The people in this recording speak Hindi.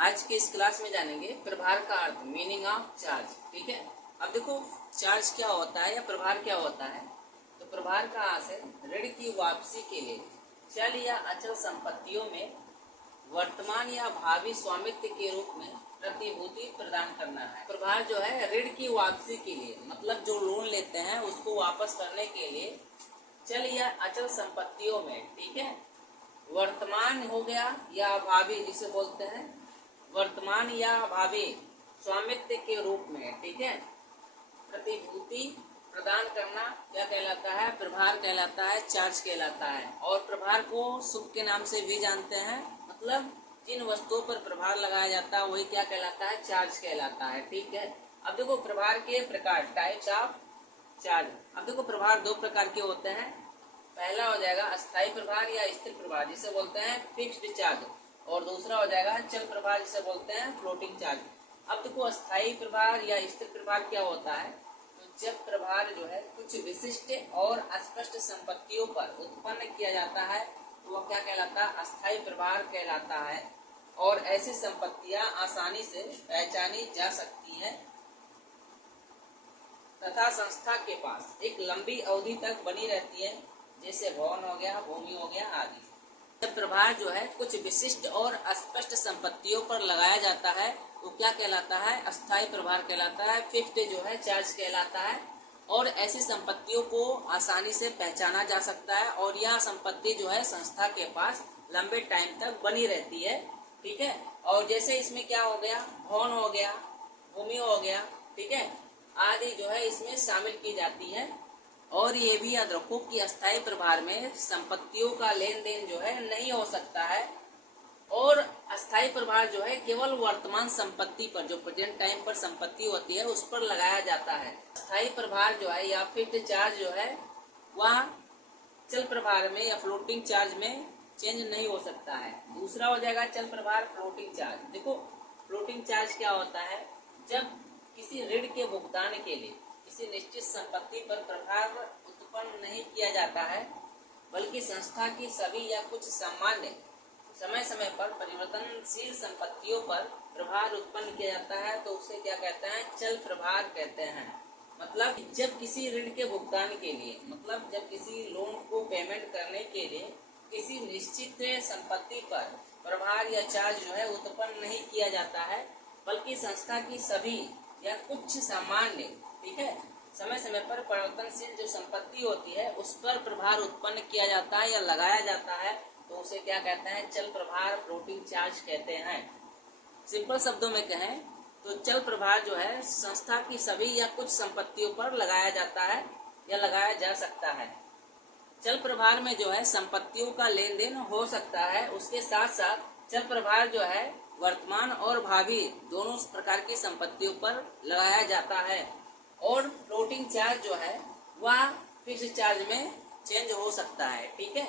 आज के इस क्लास में जानेंगे प्रभार का अर्थ, मीनिंग ऑफ चार्ज। ठीक है। अब देखो चार्ज क्या होता है या प्रभार क्या होता है। तो प्रभार का अर्थ है ऋण की वापसी के लिए चल या अचल संपत्तियों में वर्तमान या भावी स्वामित्व के रूप में प्रतिभूति प्रदान करना है। प्रभार जो है ऋण की वापसी के लिए, मतलब जो लोन लेते हैं उसको वापस करने के लिए चल या अचल संपत्तियों में, ठीक है, वर्तमान हो गया या भावी, जिसे बोलते हैं वर्तमान या भावी स्वामित्व के रूप में, ठीक है, प्रतिभूति प्रदान करना क्या कहलाता है? प्रभार कहलाता है, चार्ज कहलाता है। और प्रभार को शुभ के नाम से भी जानते हैं, मतलब जिन वस्तुओं पर प्रभार लगाया जाता है वही क्या कहलाता है? चार्ज कहलाता है। ठीक है। अब देखो प्रभार के प्रकार, टाइप्स ऑफ चार्ज। अब देखो प्रभार दो प्रकार के होते हैं। पहला हो जाएगा अस्थायी प्रभार या स्थिर प्रभार, जिसे बोलते हैं फिक्स्ड चार्ज, और दूसरा हो जाएगा चल प्रभार, जिसे बोलते हैं फ्लोटिंग चार्ज। अब देखो अस्थायी प्रभार या स्थिर प्रभार क्या होता है? तो जब प्रभार जो है कुछ विशिष्ट और अस्पष्ट संपत्तियों पर उत्पन्न किया जाता है तो वह क्या कहलाता है? अस्थायी प्रभार कहलाता है। और ऐसी संपत्तियां आसानी से पहचानी जा सकती हैं तथा संस्था के पास एक लंबी अवधि तक बनी रहती है, जैसे भवन हो गया, भूमि हो गया आदि। जब प्रभार जो है कुछ विशिष्ट और अस्पष्ट संपत्तियों पर लगाया जाता है तो क्या कहलाता है? अस्थायी प्रभार कहलाता है। फिक्स्ड जो है चार्ज कहलाता है। और ऐसी संपत्तियों को आसानी से पहचाना जा सकता है और यह संपत्ति जो है संस्था के पास लंबे टाइम तक बनी रहती है। ठीक है। और जैसे इसमें क्या हो गया, भवन हो गया, भूमि हो गया, ठीक है, आदि जो है इसमें शामिल की जाती है। और ये भी याद रखो कि अस्थायी प्रभार में संपत्तियों का लेन देन जो है नहीं हो सकता है। और अस्थायी प्रभार जो है केवल वर्तमान संपत्ति पर, जो प्रेजेंट टाइम पर संपत्ति होती है, उस पर लगाया जाता है। अस्थायी प्रभार जो है या फिक्स्ड चार्ज जो है वह चल प्रभार में या फ्लोटिंग चार्ज में चेंज नहीं हो सकता है। दूसरा हो जाएगा चल प्रभार, फ्लोटिंग चार्ज। देखो फ्लोटिंग चार्ज क्या होता है? जब किसी ऋण के भुगतान के लिए किसी निश्चित संपत्ति पर प्रभार उत्पन्न नहीं किया जाता है, बल्कि संस्था की सभी या कुछ सामान्य समय समय पर परिवर्तनशील संपत्तियों पर प्रभार उत्पन्न किया जाता है, तो उसे क्या कहते हैं? चल प्रभार कहते हैं। मतलब जब किसी ऋण के भुगतान के लिए, मतलब जब किसी लोन को पेमेंट करने के लिए किसी निश्चित संपत्ति पर प्रभार या चार्ज जो है उत्पन्न नहीं किया जाता है, बल्कि संस्था की सभी या कुछ सामान्य, ठीक है, समय समय पर परिवर्तनशील जो संपत्ति होती है उस पर प्रभार उत्पन्न किया जाता है या लगाया जाता है, तो उसे क्या कहते हैं? चल प्रभार, फ्लोटिंग चार्ज कहते हैं। सिंपल शब्दों में कहें तो चल प्रभार जो है संस्था की सभी या कुछ संपत्तियों पर लगाया जाता है या लगाया जा सकता है। चल प्रभार में जो है संपत्तियों का लेन देन हो सकता है, उसके साथ साथ चल प्रभार जो है वर्तमान और भावी दोनों प्रकार की संपत्तियों पर लगाया जाता है। और फ्लोटिंग चार्ज जो है वह फिक्स्ड चार्ज में चेंज हो सकता है। ठीक है।